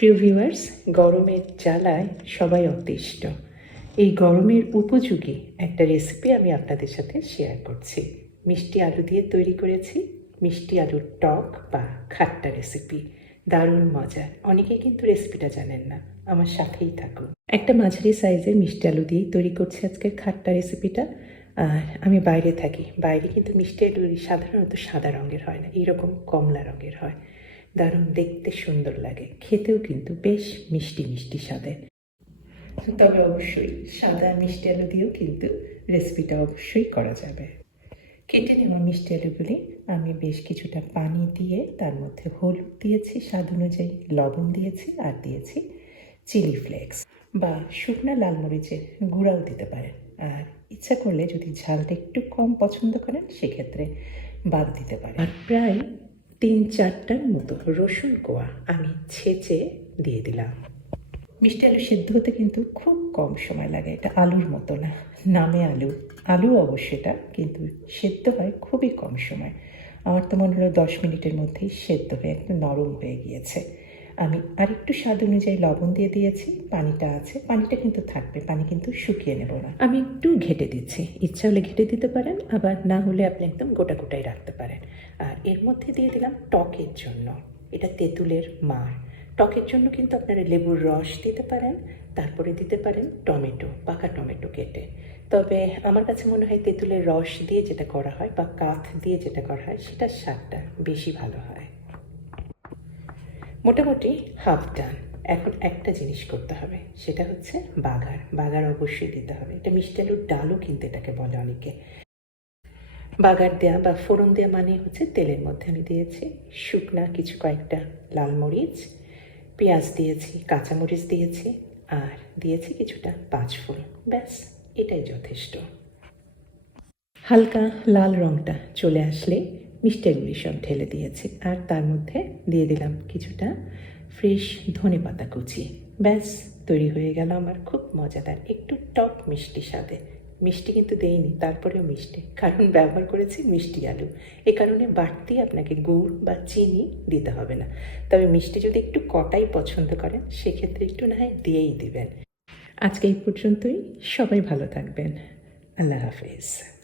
প্রিয় ভিউয়ার্স, গরমের জ্বালায় সবাই অতিষ্ঠ। এই গরমের উপযোগী একটা রেসিপি আমি আপনাদের সাথে শেয়ার করছি। মিষ্টি আলু দিয়ে তৈরি করেছি। মিষ্টি আলুর টক বা খাট্টা রেসিপি দারুণ মজার। অনেকেই কিন্তু রেসিপিটা জানেন না। আমার সাথেই থাকুন। একটা মাঝারি সাইজের মিষ্টি আলু দিয়েই তৈরি করছি আজকের খাট্টা রেসিপিটা আর আমি বাইরে থাকি। বাইরে কিন্তু মিষ্টি আলু সাধারণত সাদা রঙের হয় না। এইরকম কমলা রঙের হয়। দারুণ, দেখতে সুন্দর লাগে। খেতেও কিন্তু বেশ মিষ্টি মিষ্টি স্বাদের। তবে অবশ্যই সাদা মিষ্টি আলু দিয়েও কিন্তু রেসিপিটা অবশ্যই করা যাবে। কেটে নেওয়া মিষ্টি আলুগুলি আমি বেশ কিছুটা পানি দিয়ে, তার মধ্যে হলুদ দিয়েছি, স্বাদ অনুযায়ী লবণ দিয়েছি আর দিয়েছি চিলি ফ্লেক্স বা শুকনা লাল মরিচের গুঁড়াও দিতে পারেন। আর ইচ্ছা করলে যদি ঝালটা একটু কম পছন্দ করেন, সেক্ষেত্রে বাদ দিতে পারেন। আর প্রায় তিন চারটার মতো রসুন কোয়া আমি ছেঁচে দিয়ে দিলাম। মিষ্টি আলু সিদ্ধ হতে কিন্তু খুব কম সময় লাগে, এটা আলুর মতো না, নামে আলু। আলু অবশ্য এটা, কিন্তু সেদ্ধ হয় খুবই কম সময়। আমার তো মনে হলো দশ মিনিটের মধ্যেই সেদ্ধ হয়ে একটু নরম হয়ে গিয়েছে। আমি আরেকটু স্বাদ অনুযায়ী লবণ দিয়ে দিয়েছি, পানিটা আছে, পানিটা কিন্তু থাকবে, পানি কিন্তু শুকিয়ে নেব না। আমি একটু ঘেটে দিচ্ছি, ইচ্ছা হলে ঘেটে দিতে পারেন, আবার না হলে আপনি একদম গোটা গোটাই রাখতে পারেন। আর এর মধ্যে দিয়ে দিলাম টকের জন্য, এটা তেঁতুলের মার টকের জন্য কিন্তু আপনারা লেবুর রস দিতে পারেন, তারপরে দিতে পারেন টমেটো, পাকা টমেটো কেটে। তবে আমার কাছে মনে হয় তেঁতুলের রস দিয়ে যেটা করা হয় বা কাঠ দিয়ে যেটা করা হয়, সেটার স্বাদটা বেশি ভালো হয়। মোটামুটি হাফ ডান এখন একটা জিনিস করতে হবে, সেটা হচ্ছে বাগার। বাগার অবশ্যই দিতে হবে। এটা মিষ্টি আলুর ডালও কিন্তু এটাকে বলে অনেকে। বাগার দেয়া বা ফোড়ন দেওয়া মানে হচ্ছে তেলের মধ্যে আমি দিয়েছি শুকনা কিছু কয়েকটা লাল মরিচ, পেঁয়াজ দিয়েছি কাঁচামরিচ দিয়েছি, আর দিয়েছি কিছুটা পাঁচ ব্যাস, এটাই যথেষ্ট। হালকা লাল রঙটা চলে আসলে মিষ্টিগুলি সব ঢেলে দিয়েছি। আর তার মধ্যে দিয়ে দিলাম কিছুটা ফ্রেশ ধনে পাতা কুচি। ব্যাস, তৈরি হয়ে গেল আমার খুব মজাদার একটু টক মিষ্টি স্বাদে। মিষ্টি কিন্তু দেইনি, তারপরেও মিষ্টি। কারণ ব্যবহার করেছি মিষ্টি আলু। এ কারণে বাড়তি আপনাকে গুড় বা চিনি দিতে হবে না। তবে মিষ্টি যদি একটু কটাই পছন্দ করেন, সেক্ষেত্রে একটু না হয় দিয়েই দিবেন। আজকে এই পর্যন্তই। সবাই ভালো থাকবেন। আল্লাহ হাফেজ।